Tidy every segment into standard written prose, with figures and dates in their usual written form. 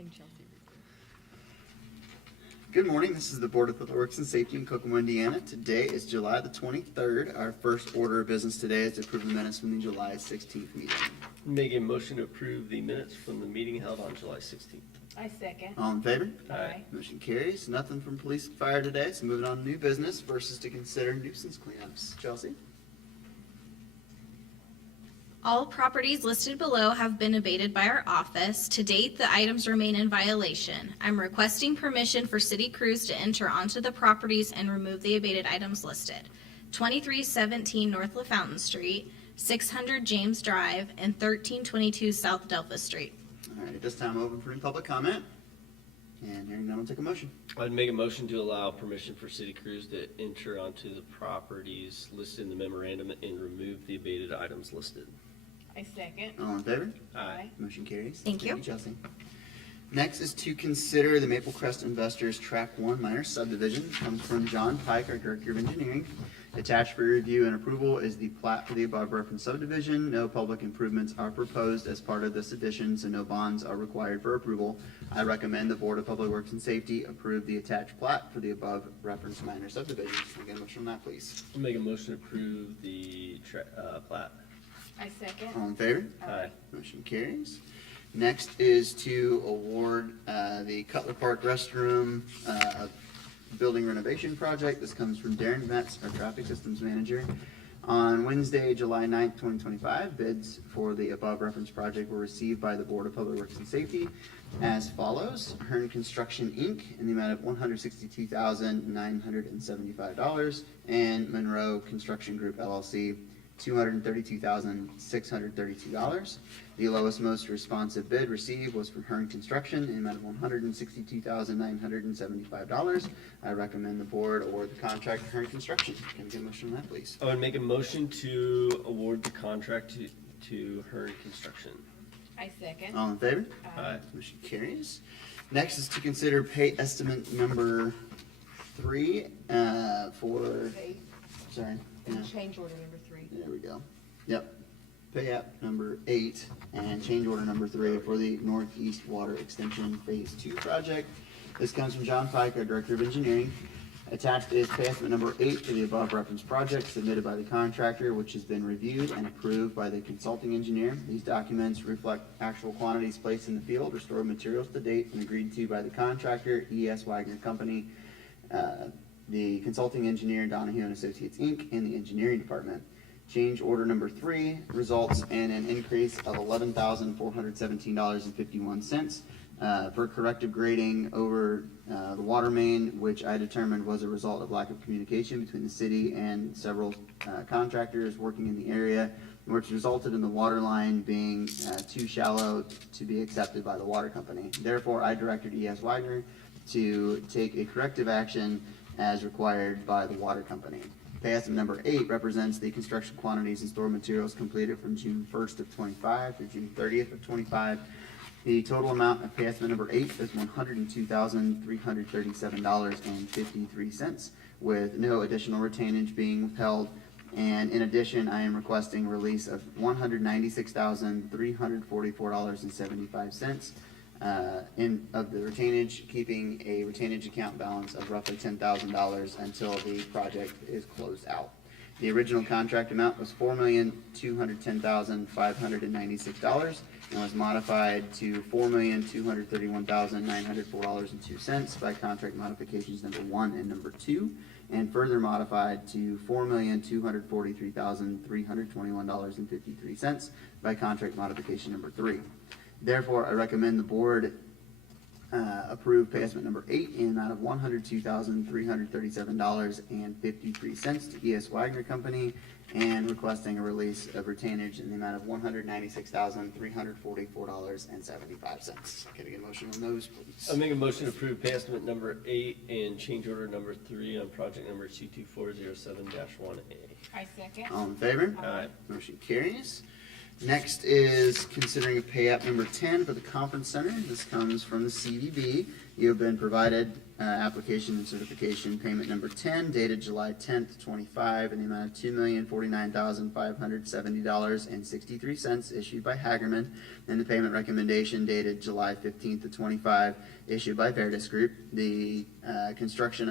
think Chelsea reviewed. Good morning, this is the Board of Public Works and Safety in Kokomo, Indiana. Today is July the 23rd. Our first order of business today is to approve the minutes from the July 16th meeting. Make a motion to approve the minutes from the meeting held on July 16th. I second. All in favor? Aye. Motion carries. Nothing from police and fire today, so moving on to new business versus to consider nuisance cleanups. Chelsea? All properties listed below have been abated by our office. To date, the items remain in violation. I'm requesting permission for city crews to enter onto the properties and remove the abated items listed. 2317 North LaFountain Street, 600 James Drive, and 1322 South Delphi Street. All right, at this time, open for any public comment. And hearing none, I'll take a motion. I'd make a motion to allow permission for city crews to enter onto the properties listed in the memorandum and remove the abated items listed. I second. All in favor? Aye. Motion carries. Thank you. Chelsea. Next is to consider the Maple Crest Investors Track 1 minor subdivision. Comes from John Pike, our Director of Engineering. Attached for review and approval is the plat for the above referenced subdivision. No public improvements are proposed as part of this addition, so no bonds are required for approval. I recommend the Board of Public Works and Safety approve the attached plat for the above referenced minor subdivision. Can I get a motion on that, please? I'll make a motion to approve the plat. I second. All in favor? Aye. Motion carries. Next is to award the Cutler Park restroom building renovation project. This comes from Darren Metz, our traffic systems manager. On Wednesday, July 9th, 2025, bids for the above referenced project were received by the Board of Public Works and Safety as follows. Hearn Construction, Inc. in the amount of $162,975 and Monroe Construction Group, LLC, $232,632. The lowest most responsive bid received was from Hearn Construction in the amount of $162,975. I recommend the board award the contract to Hearn Construction. Can I get a motion on that, please? I would make a motion to award the contract to Hearn Construction. I second. All in favor? Aye. Motion carries. Next is to consider pay estimate number 3 for, Okay. sorry. yeah. And change order number 3. There we go. Yep. Pay app number 8 and change order number 3 for the Northeast Water Extension Phase 2 project. This comes from John Pike, our Director of Engineering. Attached is pay estimate number 8 for the above referenced project submitted by the contractor, which has been reviewed and approved by the consulting engineer. These documents reflect actual quantities placed in the field, restored materials to date, and agreed to by the contractor, E.S. Wagner Company, the consulting engineer, Donahue and Associates, Inc., and the engineering department. Change order number 3 results in an increase of $11,417.51 for corrective grading over the water main, which I determined was a result of lack of communication between the city and several contractors working in the area, which resulted in the water line being too shallow to be accepted by the water company. Therefore, I directed E.S. Wagner to take a corrective action as required by the water company. Pay estimate number 8 represents the construction quantities and stored materials completed from June 1st of 25 through June 30th of 25. The total amount of pay estimate number 8 is $102,337.53, with no additional retainage being withheld. And in addition, I am requesting release of $196,344.75 of the retainage, keeping a retainage account balance of roughly $10,000 until the project is closed out. The original contract amount was $4,210,596 and was modified to $4,231,904.02 by contract modifications number 1 and number 2, and further modified to $4,243,321.53 by contract modification number 3. Therefore, I recommend the board approve pay estimate number 8 in the amount of $102,337.53 to E.S. Wagner Company, and requesting a release of retainage in the amount of $196,344.75. Can I get a motion on those, please? I'll make a motion to approve pay estimate number 8 and change order number 3 on project number 22407-1A. I second. All in favor? Aye. Motion carries. Next is considering a pay app number 10 for the conference center. This comes from the CVB. You have been provided application and certification payment number 10 dated July 10th, 25 in the amount of $2,049,570.63 issued by Hagerman, and the payment recommendation dated July 15th to 25 issued by Veritas Group. The construction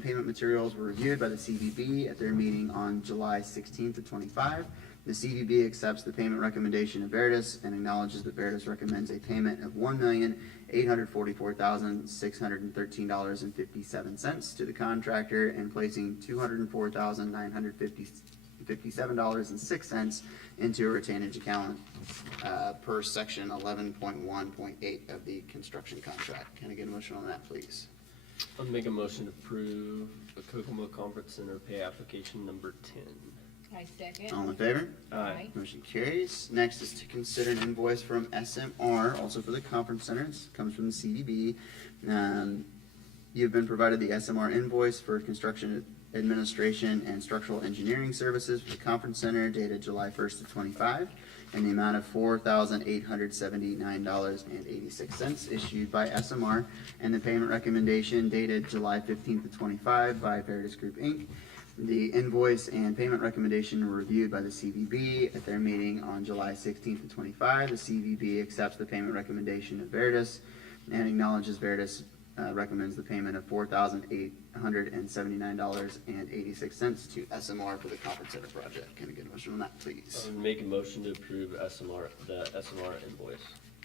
payment materials were reviewed by the CVB at their meeting on July 16th to 25. The CVB accepts the payment recommendation of Veritas and acknowledges that Veritas recommends a payment of $1,844,613.57 to the contractor and placing $204,957.06 into a retainage account per section 11.1.8 of the construction contract. Can I get a motion on that, please? I'll make a motion to approve the Kokomo Conference Center pay application number 10. I second. All in favor? Aye. Motion carries. Next is to consider an invoice from SMR, also for the conference center. This comes from the CDB. You've been provided the SMR invoice for construction administration and structural engineering services for the conference center dated July 1st to 25 in the amount of $4,879.86 issued by SMR, and the payment recommendation dated July 15th to 25 by Veritas Group, Inc. The invoice and payment recommendation were reviewed by the CVB at their meeting on July 16th to 25. The CVB accepts the payment recommendation of Veritas and acknowledges Veritas recommends the payment of $4,879.86 to SMR for the conference center project. Can I get a motion on that, please? I'll make a motion to approve the SMR invoice.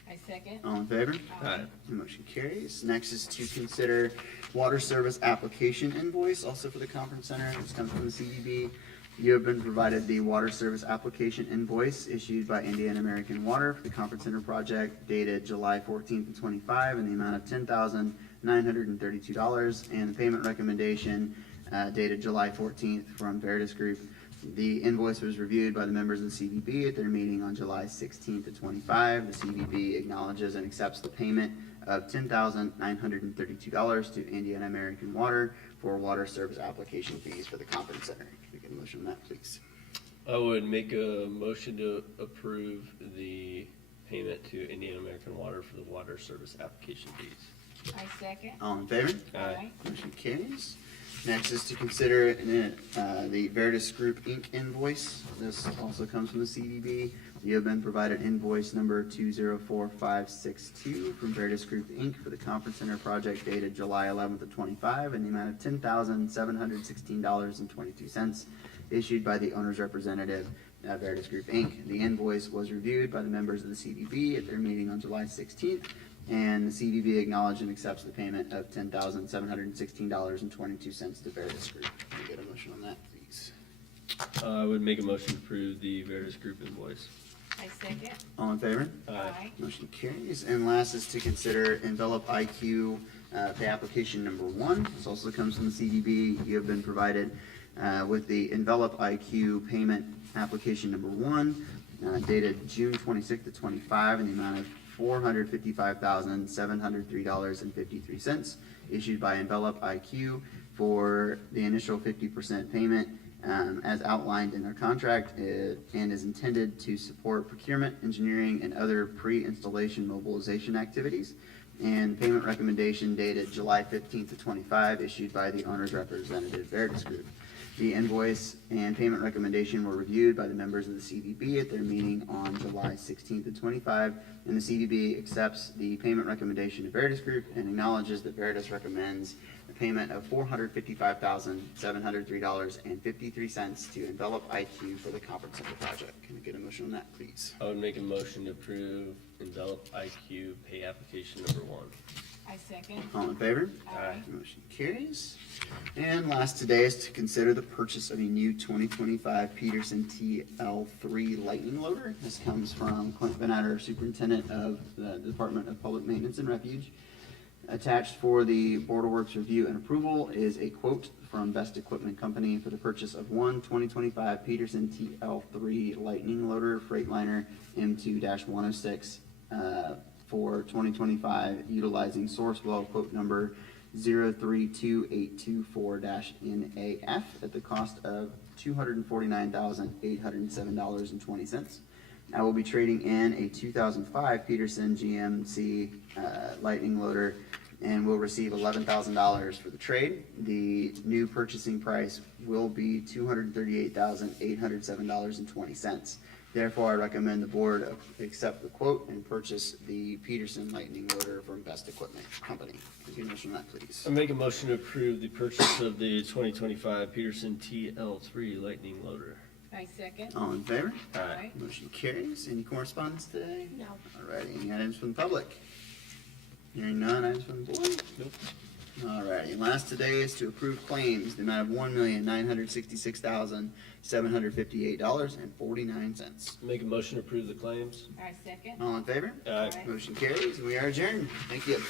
I second. All in favor? Aye. The motion carries. Next is to consider water service application invoice, also for the conference center. This comes from the CDB. You have been provided the water service application invoice issued by Indiana American Water for the conference center project dated July 14th to 25 in the amount of $10,932, and the payment recommendation dated July 14th from Veritas Group. The invoice was reviewed by the members of the CVB at their meeting on July 16th to 25. The CVB acknowledges and accepts the payment of $10,932 to Indiana American Water for water service application fees for the conference center. Can we get a motion on that, please? I would make a motion to approve the payment to Indiana American Water for the water service application fees. I second. All in favor? Aye. Motion carries. Next is to consider the Veritas Group, Inc. invoice. This also comes from the CDB. You have been provided invoice number 204562 from Veritas Group, Inc. for the conference center project dated July 11th to 25 in the amount of $10,716.22 issued by the owner's representative at Veritas Group, Inc. The invoice was reviewed by the members of the CDB at their meeting on July 16th, and the CDB acknowledged and accepts the payment of $10,716.22 to Veritas Group. Can I get a motion on that, please? I would make a motion to approve the Veritas Group invoice. I second. All in favor? Aye. Motion carries. And last is to consider Envelope IQ pay application number 1. This also comes from the CDB. You have been provided with the Envelope IQ payment application number 1 dated June 26th to 25 in the amount of $455,703.53 issued by Envelope IQ for the initial 50% payment as outlined in their contract and is intended to support procurement, engineering, and other pre-installation mobilization activities. And payment recommendation dated July 15th to 25 issued by the owner's representative, Veritas Group. The invoice and payment recommendation were reviewed by the members of the CDB at their meeting on July 16th to 25, and the CDB accepts the payment recommendation of Veritas Group and acknowledges that Veritas recommends a payment of $455,703.53 to Envelope IQ for the conference center project. Can I get a motion on that, please? I would make a motion to approve Envelope IQ pay application number 1. I second. All in favor? Aye. Motion carries. And last today is to consider the purchase of a new 2025 Peterson TL3 Lightning Loader. This comes from Clint Van Adder, Superintendent of the Department of Public Maintenance and Refuge. Attached for the Board of Works review and approval is a quote from Best Equipment Company for the purchase of one 2025 Peterson TL3 Lightning Loader Freightliner M2-106 for 2025, utilizing Sourcewell quote number 032824-NAF at the cost of $249,807.20. I will be trading in a 2005 Peterson GMC Lightning Loader and will receive $11,000 for the trade. The new purchasing price will be $238,807.20. Therefore, I recommend the board accept the quote and purchase the Peterson Lightning Loader from Best Equipment Company. Could you motion that, please? I make a motion to approve the purchase of the 2025 Peterson TL3 Lightning Loader. I second. All in favor? Aye. Motion carries. Any correspondence today? No. Alrighty, any items from the public? Hearing none, items from the board? Nope. Alrighty, and last today is to approve claims, the amount of $1,966,758.49. Make a motion to approve the claims. I second. All in favor? Aye. Motion carries, and we are adjourned. Thank you.